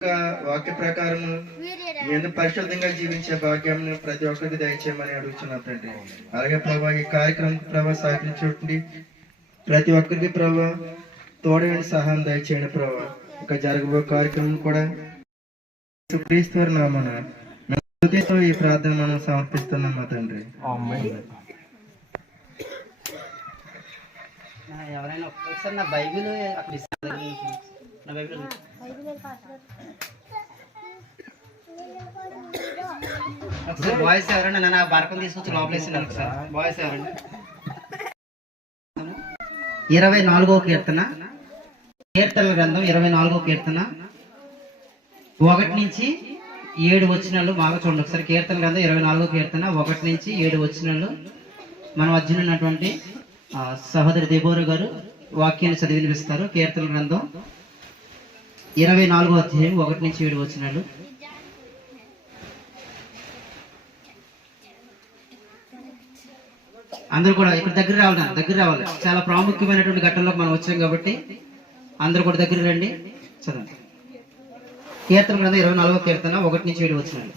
వాక్య ప్రకారం నేను పరిశుద్ధంగా జీవించే భాగ్యం ప్రతి ఒక్కరికి దయచేయమని అడుగుతున్నా తండ్రి. అలాగే ప్రభా ఈ కార్యక్రమం ప్రభావ సహకరించుండి ప్రతి ఒక్కరికి ప్రభావ తోడైన సహాయం దయచేయండి ప్రభావ. ఇక జరగబోయే కార్యక్రమం కూడా క్రీస్తు నామమున ఈ ప్రార్థన మనం సమర్పిస్తున్నాం మా తండ్రి. ఎవరైనా ఒకసారి నా బైబిల్ బాయ్స్ ఎవరండి నా బరకం తీసుకొచ్చి లోపలేసినారు ఒకసారి. బాయ్స్ ఎవరండి 24వ కీర్తన, కీర్తనల గ్రంథం 24వ కీర్తన 1 నుంచి 7 వచనాలు బాగా చూడండి ఒకసారి. కీర్తన గ్రంథం 24వ కీర్తన 1 నుంచి 7 వచనాలు మన మధ్యన ఉన్నటువంటి సహోదరి దెబోరా గారు వాక్యాన్ని చదివి వినిపిస్తారు. కీర్తన గ్రంథం 24వ అధ్యాయం 1 నుంచి 7 వచనాలు. అందరూ కూడా ఇక్కడ దగ్గర రావాలి. చాలా ప్రాముఖ్యమైనటువంటి ఘట్టంలోకి మనం వచ్చాం కాబట్టి అందరూ కూడా దగ్గర రండి. చదవండి. కీర్తన గ్రంథం 24వ కీర్తన 1 నుంచి 7 వచనాలు.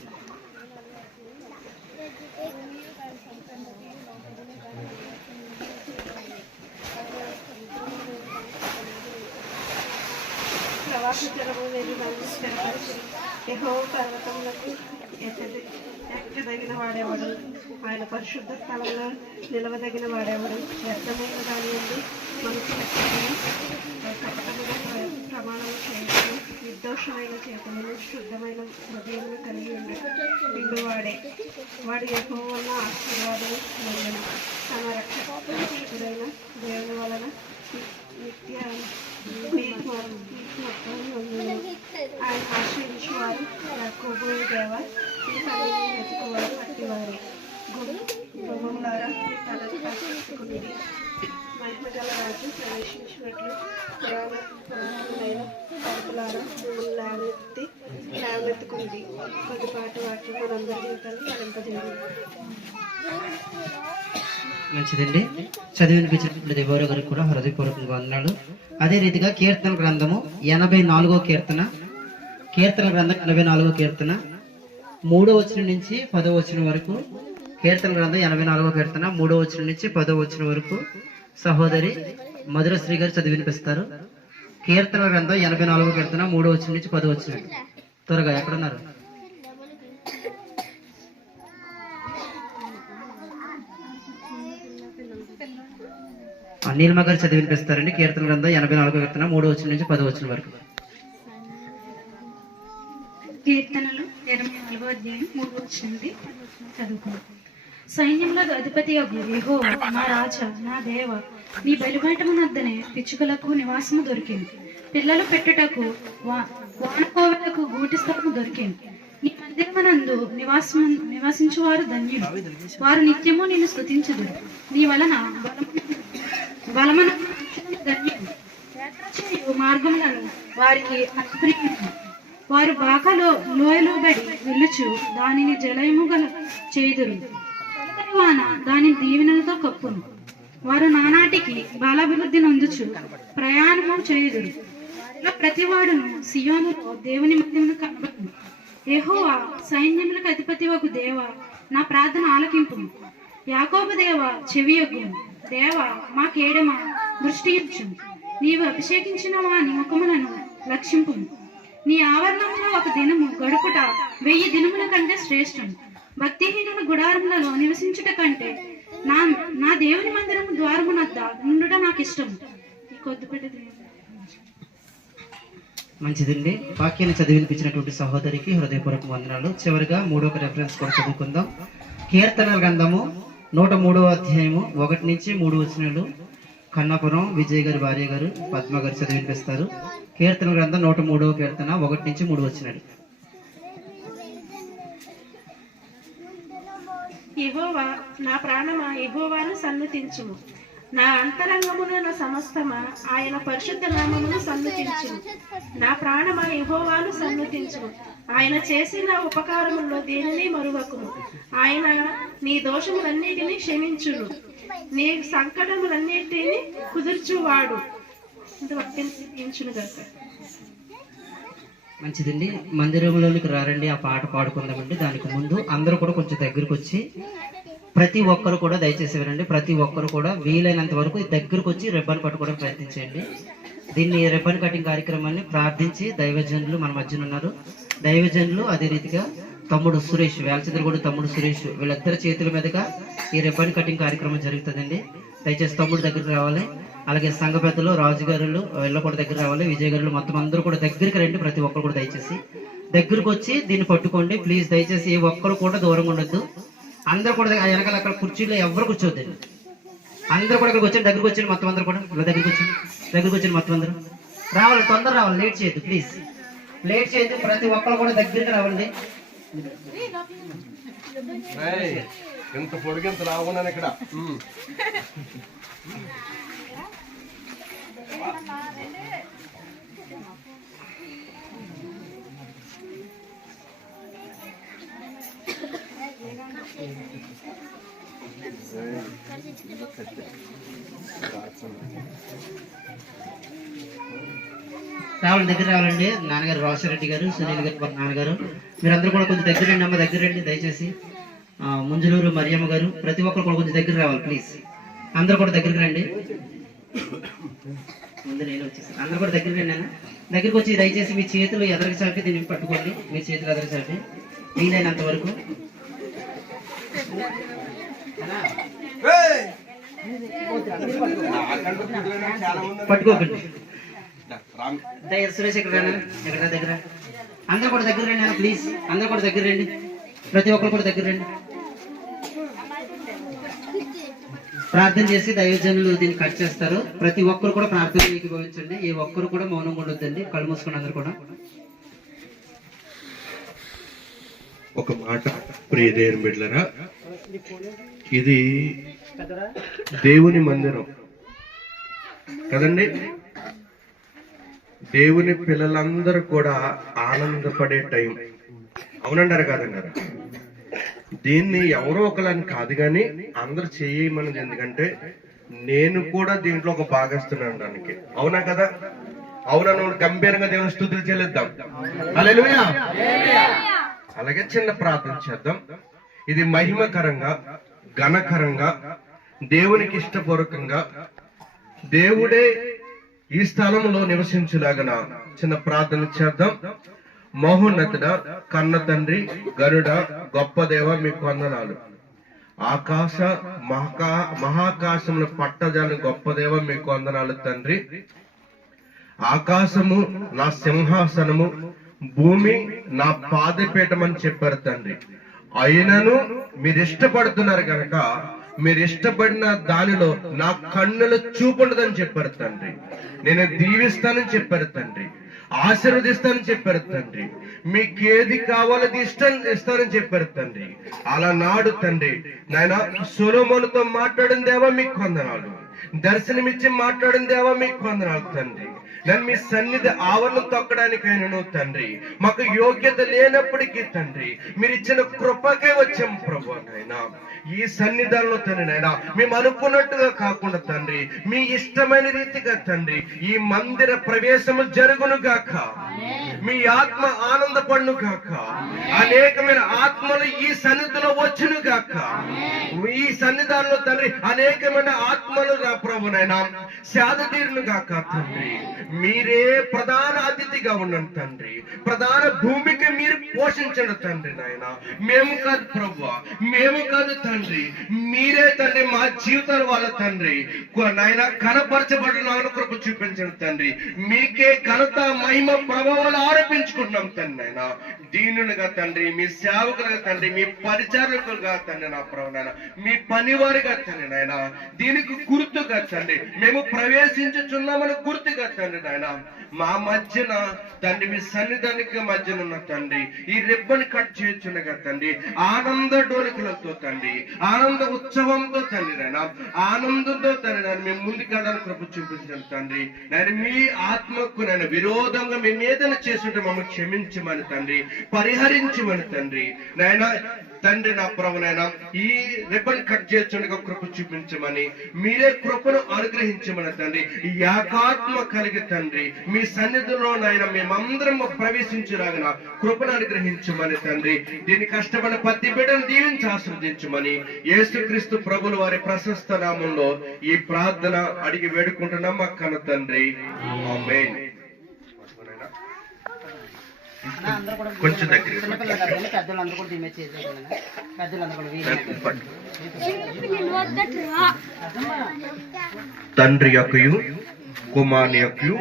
ఎక్కదగిన వాడేవాడు, ఆయన పరిశుద్ధ స్థలంలో నిలవదగిన వాడేవాడు. వ్యర్థమైన దాని నుండి మనసు కపటముగా ప్రమాణం చేయడం, నిర్దోషమైన చేతులను శుద్ధమైన హృదయాన్ని కలిగి ఉండువాడే. వాడు యెహోవా ఆశీర్వాదం పొందెను. తన రక్షకుడైన దేవుని వలన నిత్య ఆయన ఆశ్రయించేవారు. యాకోబు దేవ ఈ తల్లిని వెతుకువారు అట్టివారు. గుమ్మములారా తలకుని మహిమగల రాజు ప్రవేశించినట్లు పురాణమైన తలుపులారా మిమ్మల్ని లేవనెత్తుకుంది. కొద్దిపాటి వాక్యం మనందరి జీవితాన్ని ఫలింపజేయండి. మంచిదండి. చదివి వినిపించినప్పుడు దెబోరా గారికి కూడా హృదయపూర్వకంగా వందనాలు. అదే రీతిగా కీర్తన గ్రంథము 84వ కీర్తన, కీర్తన గ్రంథం 84వ కీర్తన 3వ వచనం నుంచి 10వ వచనం వరకు. కీర్తన గ్రంథం 84వ కీర్తన 3వ వచనం నుంచి 10వ వచనం వరకు సహోదరి మధురశ్రీ గారు చదివి వినిపిస్తారు. కీర్తన గ్రంథం 84వ కీర్తన 3వ వచనం నుంచి 10వ వచనం. త్వరగా ఎక్కడున్నారు? నీలిమ గారు చదివి వినిపిస్తారండి. కీర్తన గ్రంథం 84వ కీర్తన 3వ వచనం నుంచి 10వ వచనం వరకు. కీర్తనలు 24వ అధ్యాయం 3వ వచనం నుండి చదువుకుంటాం. సైన్యములకు అధిపతి యెహోవా నా రాజా, నా దేవ, నీ బలిపీఠమునొద్దనే పిచ్చుకలకు నివాసము దొరికింది. పిల్లలు పెట్టుటకు వానకోవెలకు గూటి స్థలము దొరికింది. నీ మందిరమునందు నివసించువారు ధన్యులు. వారు నిత్యము నిన్ను స్తుతించుదురు. నీ వలన బలమును ధన్యులు. యాత్ర చేయు మార్గములను వారికి అప్రియులు. వారు బాకలో లోయలోబడి వెళ్ళుచు దానిని జలయము గల చేదురు. తొలకరి వాన దాని దీవెనలతో కప్పును. వారు నానాటికి బలాభివృద్ధి నొందుచు ప్రయాణము చేయుదురు. ప్రతివాడును సియోనులో దేవుని మధ్యమును కనబడును. యెహోవా సైన్యములకు అధిపతి వగు దేవ, నా ప్రార్థన ఆలకింపు. యాకోబు దేవ చెవియొగ్గుము. దేవ మా కేడమ దృష్టి ఇచ్చు. నీవు అభిషేకించిన వాని ముఖములను లక్షింపు. నీ ఆవరణంలో ఒక దినము గడుపుట 1000 దినముల కంటే శ్రేష్టం. భక్తిహీనుల గుడారములలో నివసించుట కంటే నా దేవుని మందిరము ద్వారమునద్ద నుండుట నాకు ఇష్టం. ఈ కొద్దిపెట్ట మంచిదండి. వాక్యాన్ని చదివి వినిపించినటువంటి సహోదరికి హృదయపూర్వక వందనాలు. చివరిగా 3వ రెఫరెన్స్ కూడా చదువుకుందాం. కీర్తనల గ్రంథము 103వ అధ్యాయము 1 నుంచి 3 వచనాలు కన్నాపురం విజయ్ గారి భార్య గారు పద్మ గారు చదివి వినిపిస్తారు. కీర్తన గ్రంథం 103వ కీర్తన 1 నుంచి 3 వచనాలు. యెహోవా నా ప్రాణమా యెహోవాను సన్నుతించుము. నా అంతరంగమున నా సమస్తమా ఆయన పరిశుద్ధ నామమును సన్నుతించుము. నా ప్రాణమా యెహోవాను సన్నుతించుము. ఆయన చేసిన ఉపకారముల్లో దేనిని మరువకుము. ఆయన నీ దోషములన్నిటినీ క్షమించును. నీ సంకటములన్నిటినీ కుదుర్చువాడు. మంచిదండి. మందిరంలోనికి రారండి, ఆ పాట పాడుకుందామండి. దానికి ముందు అందరూ కూడా కొంచెం దగ్గరకు వచ్చి ప్రతి ఒక్కరు కూడా దయచేసి వినండి. ప్రతి ఒక్కరు కూడా వీలైనంత వరకు దగ్గరకు వచ్చి రిబ్బన్ పట్టుకోవడానికి ప్రయత్నించండి. దీన్ని రిబ్బన్ కటింగ్ కార్యక్రమాన్ని ప్రార్థించి దైవజనులు మన మధ్యన ఉన్నారు. దైవజనులు అదే రీతిగా తమ్ముడు సురేష్, వేలచంద్రగూడ తమ్ముడు సురేష్, వీళ్ళిద్దరి చేతుల మీదుగా ఈ రిబ్బన్ కటింగ్ కార్యక్రమం జరుగుతుందండి. దయచేసి తమ్ముడు దగ్గరికి రావాలి. అలాగే సంఘ పెద్దలు, రాజు గారు వీళ్ళ కూడా దగ్గర రావాలి. విజయ్ గారు మొత్తం అందరూ కూడా దగ్గరికి రండి. ప్రతి ఒక్కరు కూడా దయచేసి దగ్గరకు వచ్చి దీన్ని పట్టుకోండి ప్లీజ్. దయచేసి ఏ ఒక్కరు కూడా దూరంగా ఉండొద్దు. అందరూ కూడా వెనకాల అక్కడ కుర్చీలో ఎవరు కూర్చోద్దండి. అందరూ కూడా ఇక్కడికి వచ్చి దగ్గరకు వచ్చి మొత్తం అందరూ కూడా దగ్గరికి వచ్చి మొత్తం అందరూ రావాలి. తొందర రావాలి, లేట్ చేయొద్దు ప్లీజ్. లేట్ చేయొద్దు. ప్రతి ఒక్కరు కూడా దగ్గరికి రావాలండి. ఎంత పొడిగంత రావున్నాను ఇక్కడ. రావాలి, దగ్గర రావాలండి. నాన్నగారు రాజశేఖర గారు, సునీల్ గారు, నాన్నగారు మీరందరూ కూడా కొంచెం దగ్గర రండి అమ్మ, దగ్గర రండి దయచేసి. ముంజలూరు మరియమ్మ గారు ప్రతి ఒక్కరు కూడా కొంచెం దగ్గర రావాలి ప్లీజ్. అందరూ కూడా దగ్గరికి రండి. ముందు నేను వచ్చేసి అందరూ కూడా దగ్గరికి రండి అన్న. దగ్గరికి వచ్చి దయచేసి మీ చేతులు ఎదరికి చాపి దీన్ని పట్టుకోండి. మీ చేతులు ఎదరికి చాపి వీలైనంత వరకు పట్టుకోకండి. సురేష్ ఎక్కడ ఎక్కడ దగ్గర అందరూ కూడా దగ్గర రండి అన్న ప్లీజ్. అందరూ కూడా దగ్గర రండి. ప్రతి ఒక్కరు కూడా దగ్గర రండి. ప్రార్థన చేసి దైవజనులు దీన్ని కట్ చేస్తారు. ప్రతి ఒక్కరు కూడా ప్రార్థన ఏకీభవించండి. ఏ ఒక్కరు కూడా మౌనం ఉండొద్దండి. కళ్ళు మూసుకుని అందరూ కూడా ఒక మాట. ప్రియ దేవుని బిడ్డలారా, ఇది దేవుని మందిరం కదండి. దేవుని పిల్లలందరూ కూడా ఆనందపడే టైం, అవునంటారు కాదన్నారు. దీన్ని ఎవరో ఒకళ్ళని కాదు కానీ అందరు చేయమన్నది. ఎందుకంటే నేను కూడా దీంట్లో ఒక భాగస్తున్నాను దానికి. అవునా కదా? అవునా? గంభీరంగా దేవుని స్తుతులు చెల్లిద్దాం. హల్లెలూయా. అలాగే చిన్న ప్రార్థన చేద్దాం. ఇది మహిమకరంగా, ఘనకరంగా, దేవునికి ఇష్టపూర్వకంగా దేవుడే ఈ స్థలంలో నివసించులాగన చిన్న ప్రార్థన చేద్దాం. మహోన్నతుడ, కన్న తండ్రి, గరుడ, గొప్ప దేవ, మీకు వందనాలు. ఆకాశ మహాకాశములు పట్టజాలని గొప్ప దేవ, మీకు వందనాలు తండ్రి. ఆకాశము నా సింహాసనము, భూమి నా పాదపీఠం అని చెప్పారు తండ్రి. అయినను మీరు ఇష్టపడుతున్నారు కనుక మీరు ఇష్టపడిన దానిలో నా కన్నులు చూపుండదని చెప్పారు తండ్రి. నేను దీవిస్తానని చెప్పారు తండ్రి. ఆశీర్వదిస్తానని చెప్పారు తండ్రి. మీకేది కావాలో ఇస్తానని చెప్పారు తండ్రి. అలనాడు తండ్రి నాయన సొలొమోనుతో మాట్లాడిన దేవా మీకు వందనాలు. దర్శనమిచ్చి మాట్లాడిన దేవా మీకు వందనాలు తండ్రి. నన్ను మీ సన్నిధి ఆవరణం తొక్కడానికైనా తండ్రి మాకు యోగ్యత లేనప్పటికీ తండ్రి మీరు ఇచ్చిన కృపకే వచ్చాం ప్రభు. నాయన ఈ సన్నిధానంలో తండ్రి నాయన మేము అనుకున్నట్టుగా కాకుండా తండ్రి మీ ఇష్టమైన రీతిగా తండ్రి ఈ మందిర ప్రవేశము జరుగును గాక. మీ ఆత్మ ఆనందపడును గాక. అనేకమైన ఆత్మలు ఈ సన్నిధిలో వచ్చును గాక. ఈ సన్నిధానంలో తండ్రి అనేకమైన ఆత్మలు నా ప్రభునైనా సేద తీరును గాక తండ్రి. మీరే ప్రధాన అతిథిగా ఉండండి తండ్రి. ప్రధాన భూమికి మీరు పోషించండి తండ్రి. నాయన మేము కాదు ప్రభు, మేము కాదు తండ్రి, మీరే తండ్రి మా జీవితాల వాళ్ళ తండ్రి. నాయన కనపరచబడిన కృప చూపించండి తండ్రి. మీకే ఘనత మహిమ ప్రభావాలు ఆరోపించుకుంటున్నాం తండ్రి. నాయన దీనులుగా తండ్రి, మీ సేవకులుగా తండ్రి, మీ పరిచారకులుగా తండ్రి నా ప్రభు నాయన, మీ పనివారిగా తండ్రి నాయన దీనికి గుర్తుగా తండ్రి మేము ప్రవేశించుచున్నామని గుర్తుగా తండ్రి నాయన మా మధ్యన తండ్రి మీ సన్నిధానికి మధ్యన ఉన్న తండ్రి ఈ రిబ్బన్ కట్ చేయొచ్చునగా తండ్రి ఆనంద డోలికలతో తండ్రి ఆనంద ఉత్సవంతో తండ్రి నాయన ఆనందంతో తండ్రి నాయన మేము ముందుకెళ్ళడానికి కృప చూపించండి తండ్రి. నేను మీ ఆత్మకు నేను విరోధంగా మేము ఏదైనా చేస్తుంటే మమ్మల్ని క్షమించండి. క్షమించమని తండ్రి, పరిహరించమని తండ్రి. నాయన తండ్రి నా ప్రభునైనా ఈ రిబ్బన్ కట్ చేస్తుండగా కృప చూపించమని, మీరే కృపను అనుగ్రహించమని తండ్రి. ఈ ఏకాత్మ కలిగి తండ్రి మీ సన్నిధిలో నాయన మేమందరం ప్రవేశించులాగిన కృపను అనుగ్రహించమని తండ్రి. దీన్ని కష్టపడిన ప్రతి బిడ్డను దీవించి ఆశీర్వదించమని యేసుక్రీస్తు ప్రభుల వారి ప్రశస్త నామంలో ఈ ప్రార్థన అడిగి వేడుకుంటున్నాం మా కన్న తండ్రి. ఆమేన్. కొంచెం దగ్గర పెద్దలందరూ కూడా దీని మీద చేసేది, పెద్దలందరూ కూడా తండ్రి యొక్కయు కుమారుని యొక్కయు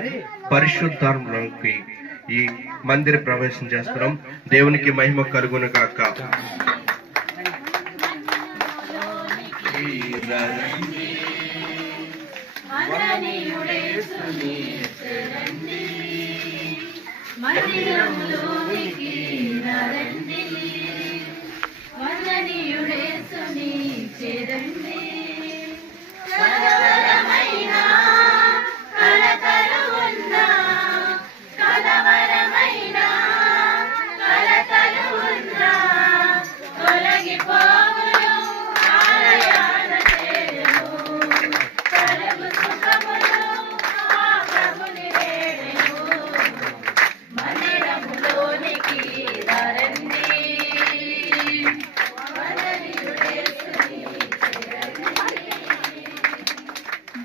పరిశుద్ధాత్మకి ఈ మందిర ప్రవేశం చేస్తున్నాం. దేవునికి మహిమ కలుగును గాక.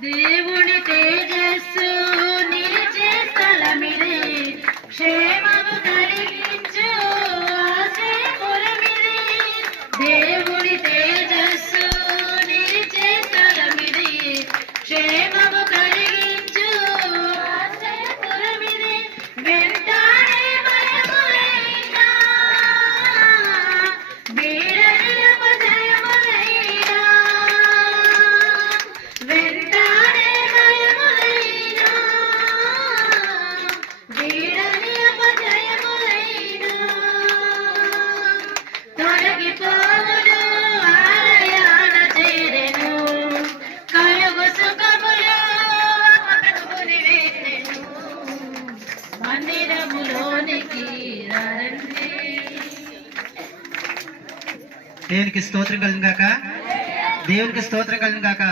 దేవుని తేజస్సు నిలిచే స్థలమిదే, క్షేమము కలిగించు ఆశ్రయపురమిదే. దేవుని తేజస్సు నిలిచే స్థలమిదే, క్షేమము కలిగించు ఆశ్రయపురమిదే. వెంటాడే భయములైనా వీడని అపజయములైనా, వెంటాడే భయములైనా వీడని అపజయములైనా, తొలగిపోవును ఆలయాన చేరెను, కలుగు సుఖములు కలుగుని వేసెను, మందిరములోనికి రండి. దేవునికి స్తోత్రం కలిగిన గాక, దేవునికి స్తోత్రం కలిగిన గాక.